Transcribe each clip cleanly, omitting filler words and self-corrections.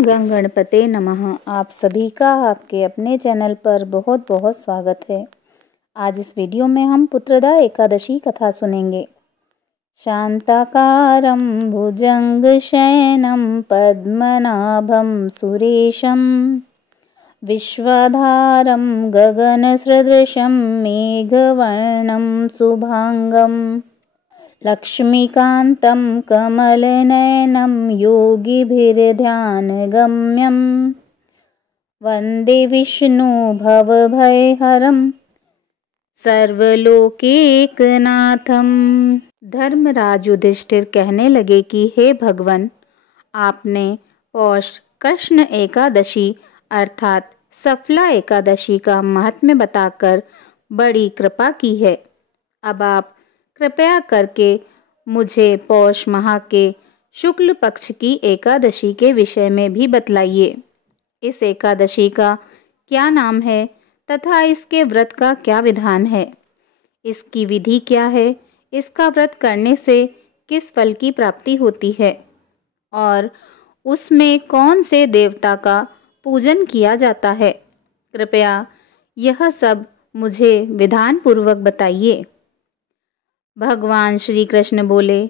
ओम गं गणपते नमः। आप सभी का आपके अपने चैनल पर बहुत बहुत स्वागत है। आज इस वीडियो में हम पुत्रदा एकादशी कथा सुनेंगे। शांताकारं भुजंगशयनं पद्मनाभं सुरेशं विश्वाधारं गगनसदृशं मेघवर्णं शुभांगं लक्ष्मीकान्तं कमलनयनं योगिभिर्ध्यानगम्यं वन्दे विष्णु भवभयहरं सर्वलोकैकनाथं। धर्मराज युधिष्ठिर कहने लगे कि हे भगवान, आपने पौष कृष्ण एकादशी अर्थात सफला एकादशी का महात्म्य बताकर बड़ी कृपा की है। अब आप कृपया करके मुझे पौष माह के शुक्ल पक्ष की एकादशी के विषय में भी बतलाइए। इस एकादशी का क्या नाम है तथा इसके व्रत का क्या विधान है, इसकी विधि क्या है, इसका व्रत करने से किस फल की प्राप्ति होती है और उसमें कौन से देवता का पूजन किया जाता है। कृपया यह सब मुझे विधान पूर्वक बताइए। भगवान श्री कृष्ण बोले,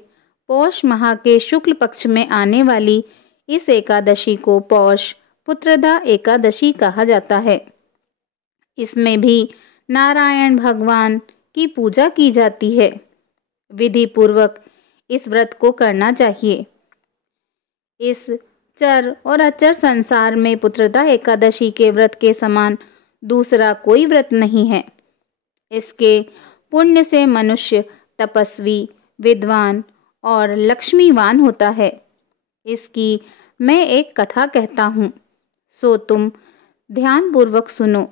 पौष माह के शुक्ल पक्ष में आने वाली इस एकादशी को पौष पुत्रदा एकादशी कहा जाता है। इसमें भी नारायण भगवान की पूजा की जाती है। विधि पूर्वक इस व्रत को करना चाहिए। इस चर और अचर संसार में पुत्रदा एकादशी के व्रत के समान दूसरा कोई व्रत नहीं है। इसके पुण्य से मनुष्य तपस्वी, विद्वान और लक्ष्मीवान होता है। इसकी मैं एक कथा कहता हूँ, सो तुम ध्यान पूर्वक सुनो।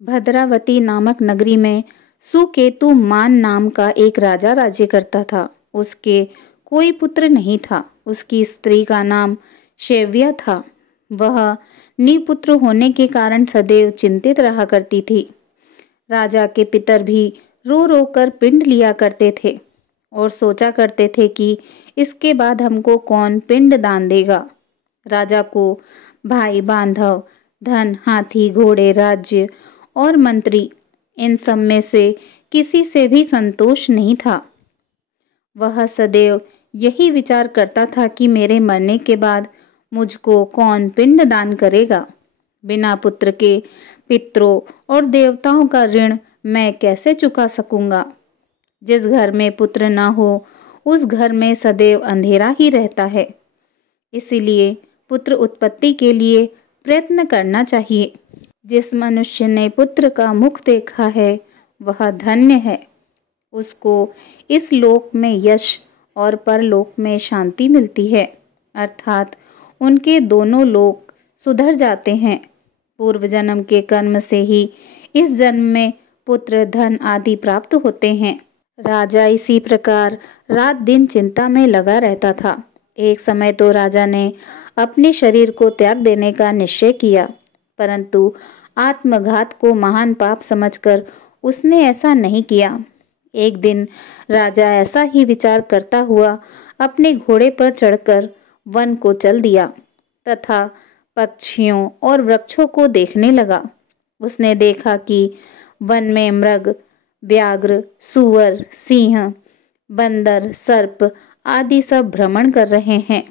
भद्रावती नामक नगरी में सुकेतु मान नाम का एक राजा राज्य करता था। उसके कोई पुत्र नहीं था। उसकी स्त्री का नाम शैव्या था। वह निपुत्र होने के कारण सदैव चिंतित रहा करती थी। राजा के पितर भी रो रो कर पिंड लिया करते थे और सोचा करते थे कि इसके बाद हमको कौन पिंड दान देगा। राजा को भाई बांधव, धन, हाथी, घोड़े, राज्य और मंत्री, इन सब में से किसी से भी संतोष नहीं था। वह सदैव यही विचार करता था कि मेरे मरने के बाद मुझको कौन पिंड दान करेगा। बिना पुत्र के पितरों और देवताओं का ऋण मैं कैसे चुका सकूंगा। जिस घर में पुत्र न हो उस घर में सदैव अंधेरा ही रहता है। इसीलिए पुत्र उत्पत्ति के लिए प्रयत्न करना चाहिए। जिस मनुष्य ने पुत्र का मुख देखा है वह धन्य है। उसको इस लोक में यश और परलोक में शांति मिलती है, अर्थात उनके दोनों लोक सुधर जाते हैं। पूर्व जन्म के कर्म से ही इस जन्म में पुत्र, धन आदि प्राप्त होते हैं। राजा इसी प्रकार रात दिन चिंता में लगा रहता था। एक समय तो राजा ने अपने शरीर को त्याग देने का निश्चय किया, परंतु आत्मघात को महान पाप समझकर उसने ऐसा नहीं किया। एक दिन राजा ऐसा ही विचार करता हुआ अपने घोड़े पर चढ़कर वन को चल दिया तथा पक्षियों और वृक्षों को देखने लगा। उसने देखा कि वन में मृग, व्याघ्र, सूअर, सिंह, बंदर, सर्प आदि सब भ्रमण कर रहे हैं।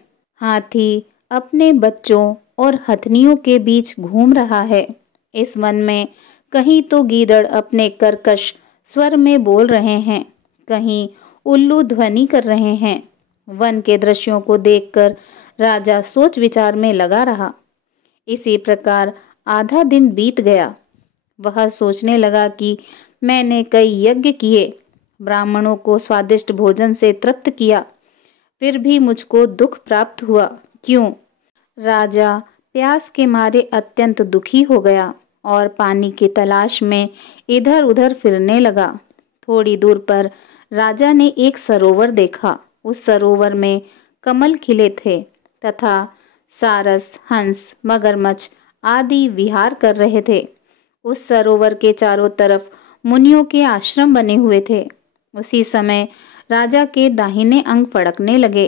हाथी अपने बच्चों और हथनियों के बीच घूम रहा है। इस वन में कहीं तो गीदड़ अपने कर्कश स्वर में बोल रहे हैं, कहीं उल्लू ध्वनि कर रहे हैं। वन के दृश्यों को देखकर राजा सोच विचार में लगा रहा। इसी प्रकार आधा दिन बीत गया। वह सोचने लगा कि मैंने कई यज्ञ किए, ब्राह्मणों को स्वादिष्ट भोजन से तृप्त किया, फिर भी मुझको दुख प्राप्त हुआ। क्यों? राजा प्यास के मारे अत्यंत दुखी हो गया और पानी की तलाश में इधर उधर फिरने लगा। थोड़ी दूर पर राजा ने एक सरोवर देखा। उस सरोवर में कमल खिले थे तथा सारस, हंस, मगरमच्छ आदि विहार कर रहे थे। उस सरोवर के चारों तरफ मुनियों के आश्रम बने हुए थे। उसी समय राजा के दाहिने अंग फड़कने लगे।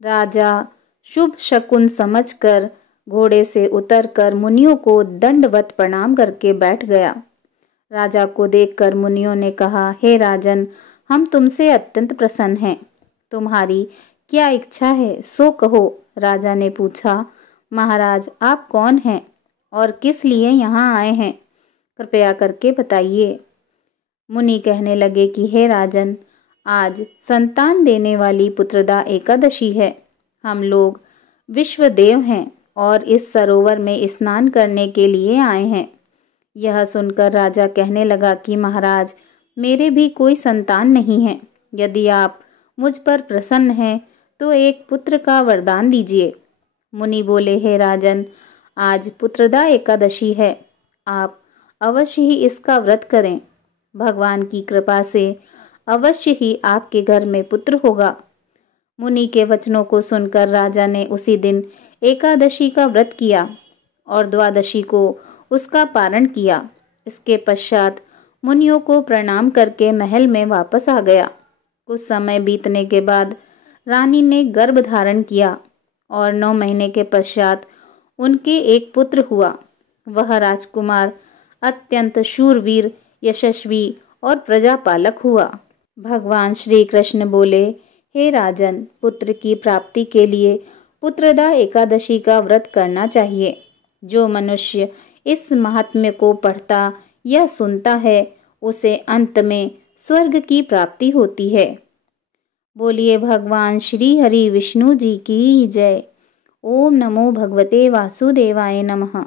राजा शुभ शकुन समझकर घोड़े से उतरकर मुनियों को दंडवत प्रणाम करके बैठ गया। राजा को देखकर मुनियों ने कहा, हे राजन, हम तुमसे अत्यंत प्रसन्न हैं। तुम्हारी क्या इच्छा है सो कहो। राजा ने पूछा, महाराज आप कौन हैं और किस लिए यहाँ आए हैं, कृपया करके बताइए। मुनि कहने लगे कि हे राजन, आज संतान देने वाली पुत्रदा एकादशी है। हम लोग विश्वदेव हैं और इस सरोवर में स्नान करने के लिए आए हैं। यह सुनकर राजा कहने लगा कि महाराज, मेरे भी कोई संतान नहीं है। यदि आप मुझ पर प्रसन्न हैं तो एक पुत्र का वरदान दीजिए। मुनि बोले, हे राजन, आज पुत्रदा एकादशी है। आप अवश्य ही इसका व्रत करें। भगवान की कृपा से अवश्य ही आपके घर में पुत्र होगा। मुनि के वचनों को सुनकर राजा ने उसी दिन एकादशी का व्रत किया और द्वादशी को उसका पारण किया। इसके पश्चात मुनियों को प्रणाम करके महल में वापस आ गया। कुछ समय बीतने के बाद रानी ने गर्भ धारण किया और 9 महीने के पश्चात उनके एक पुत्र हुआ। वह राजकुमार अत्यंत शूरवीर, यशस्वी और प्रजापालक हुआ। भगवान श्री कृष्ण बोले, हे राजन, पुत्र की प्राप्ति के लिए पुत्रदा एकादशी का व्रत करना चाहिए। जो मनुष्य इस महात्म्य को पढ़ता या सुनता है उसे अंत में स्वर्ग की प्राप्ति होती है। बोलिए भगवान श्री हरि विष्णु जी की जय। ओम नमो भगवते वासुदेवाय नमः।